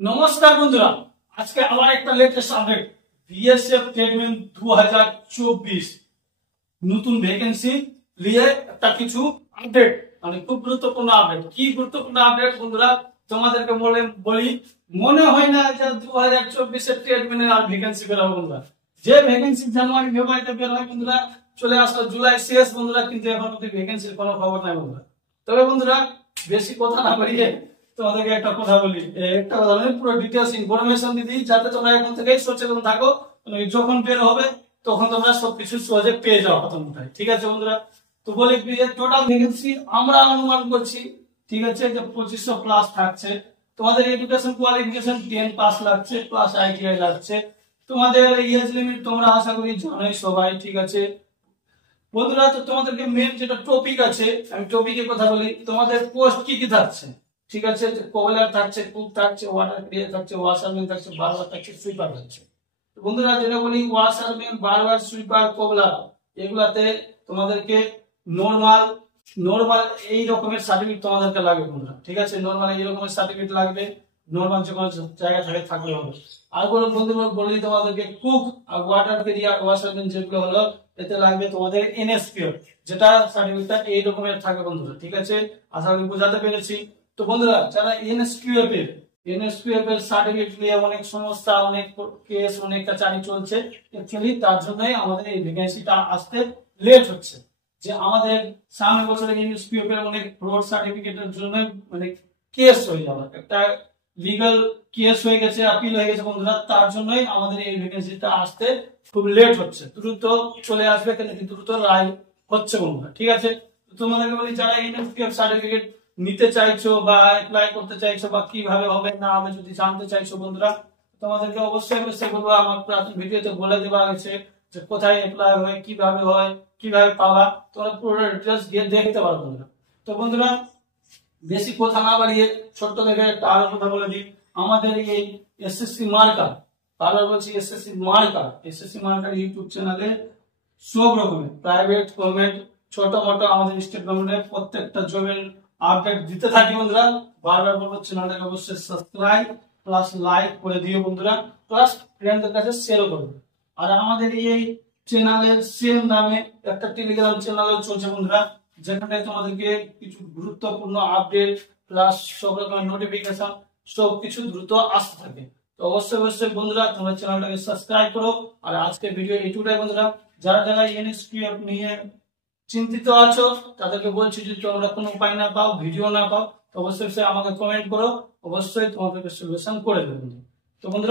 নমস্কার বন্ধুরা, আজকে আবার একটা লেটেস্ট আপডেট বিএসএফ ট্রেডমেন 2024 নতুন ভ্যাকেন্সি নিয়ে একটা কিছু আপডেট, মানে খুব গুরুত্বপূর্ণ আপডেট। কি গুরুত্বপূর্ণ আপডেট বন্ধুরা, তোমাদেরকে বলি মনে হয় না যে 2024 এর ট্রেডমেনের আর ভ্যাকেন্সি বের হবে বন্ধুরা। যে ভ্যাকেন্সি জানুয়ারি ফেব্রুয়ারিতে বের হয় বন্ধুরা, চলে আসলো জুলাই শেষ বন্ধুরা, কিন্তু এখন অব্দি ভ্যাকেন্সির কোনো খবর নাই বন্ধুরা। তবে বন্ধুরা বেশি কথা না বাড়িয়ে তোমাদেরকে একটা কথা বলি, একটা কথা বলি, পুরো ডিটেইলস ইনফরমেশন দিই যাতে তোমরা এখন থেকেই সচেতন থাকো, যখন বের হবে তখন তোমরা সবকিছু সহজে পেয়ে যাও প্রথমটাই। ঠিক আছে বন্ধুরা, তো বলি টোটাল ভ্যাকেন্সি আমরা অনুমান করছি, ঠিক আছে, যে 2500 প্লাস থাকছে। তোমাদের এডুকেশন কোয়ালিফিকেশন 10 পাস লাগছে, প্লাস আইটিআই লাগছে। তোমাদের এজ লিমিট তোমরা আশা করি জানোই সবাই, ঠিক আছে বন্ধুরা। তো তোমাদেরকে মেন যেটা টপিক আছে, আমি টপিকের কথা বলি। তোমাদের পোস্ট কি কি থাকছে, ঠিক আছে, কোবলার থাকছে, কুক থাকছে, ওয়াটার ক্লিয়ার থাকছে, ওয়াশারম্যান থাকছে, বারবার থাকছে, সুইপার থাকছে। বন্ধুরা যেটা বলি, ওয়াশারম্যান, বারবার, সুইপার, কোবলার, এগুলাতে তোমাদেরকে নরমাল নরমাল এই রকমের সার্টিফিকেট তোমাদেরকে লাগবে বন্ধুরা। ঠিক আছে, নরমাল এই রকমের সার্টিফিকেট লাগবে, নরমাল যে কোনো জায়গা থাকলে হবে। আর কোনো বন্ধুরা বলি তোমাদেরকে কুক আর ওয়াটার ক্লিয়ার, ওয়াশারম্যান যেগুলো হলো, এতে লাগবে তোমাদের এনএসপিও, যেটা সার্টিফিকেটটা এই রকমের থাকে বন্ধুরা। ঠিক আছে, আশা করি বোঝাতে পেরেছি। তো বন্ধুরা যারা এনএসকিউএফ এর সার্টিফিকেট নিয়ে অনেক সমস্যা, অনেক কেস, অনেক কাচারি চলছে, অ্যাকচুয়ালি তার জন্যই আমাদের এই ভ্যাকেন্সিটা আসতে লেট হচ্ছে। যে আমাদের সামনে বছরে এনএসকিউএফ এর অনেক ফ্রড সার্টিফিকেটের জন্য মানে কেস হয়ে যাবে, একটা লিগ্যাল কেস হয়ে গেছে, আপিল হয়ে গেছে বন্ধুরা। তার জন্যই আমাদের এই ভ্যাকেন্সিটা আসতে খুব লেট হচ্ছে। দ্রুত চলে আসবে, কিন্তু দ্রুত রায় হচ্ছে বন্ধুরা। ঠিক আছে, তোমাদেরকে বলি যারা এনএসকিউএফ সার্টিফিকেট নিতে চাইছো বা অ্যাপ্লাই করতে চাইছো বা কিভাবে হবে না হবে যদি জানতে চাইছো বন্ধুরা, তোমাদেরকে অবশ্যই বলবো, আমার প্রাথমিক ভিডিওতে বলে দেওয়া গেছে যে কোথায় অ্যাপ্লাই হয়, কিভাবে পাবা, তোমরা পুরো ডিটেইলস গিয়ে দেখতে পারো বন্ধুরা। তো বন্ধুরা বেশি কথা না বাড়িয়ে ছোট্ট দেখে একটা আরো কথা বলে দিই। আমাদের এই এসএসসি মার্কার, বারবার বলছি এসএসসি মার্কার ইউটিউব চ্যানেলে সব রকমের প্রাইভেট, গভর্নমেন্ট, ছোট মোটো আমাদের স্টেট গভর্নমেন্টের প্রত্যেকটা জবের আপডেট দিতে থাকি বন্ধুরা। বারবার বলবো চ্যানেলটাকে অবশ্যই সাবস্ক্রাইব প্লাস লাইক করে দিও বন্ধুরা, প্লাস ফ্রেন্ডদের কাছে শেয়ার করবে। আর আমাদের এই চ্যানেলের সেম নামে একটা টেলিগ্রাম চ্যানেলও চলছে বন্ধুরা, যেখানে তোমাদেরকে কিছু গুরুত্বপূর্ণ আপডেট প্লাস সব রকমের নোটিফিকেশন সবকিছু দ্রুত আসতে থাকে। তো অবশ্যই বন্ধুরা তোমরা চ্যানেলটাকে সাবস্ক্রাইব করো। আর আজকের ভিডিও এইটুকুটাই বন্ধুরা। যারা এনএসকিউএফ নিয়ে চিন্তিত আছো তাদেরকে বলছি, যদি তোমরা কোনো উপায় না পাও, ভিডিও না পাও, তো অবশ্যই আমাকে কমেন্ট করো, অবশ্যই তোমাদেরকে সলিউশন করে দেবো। তো বন্ধুরা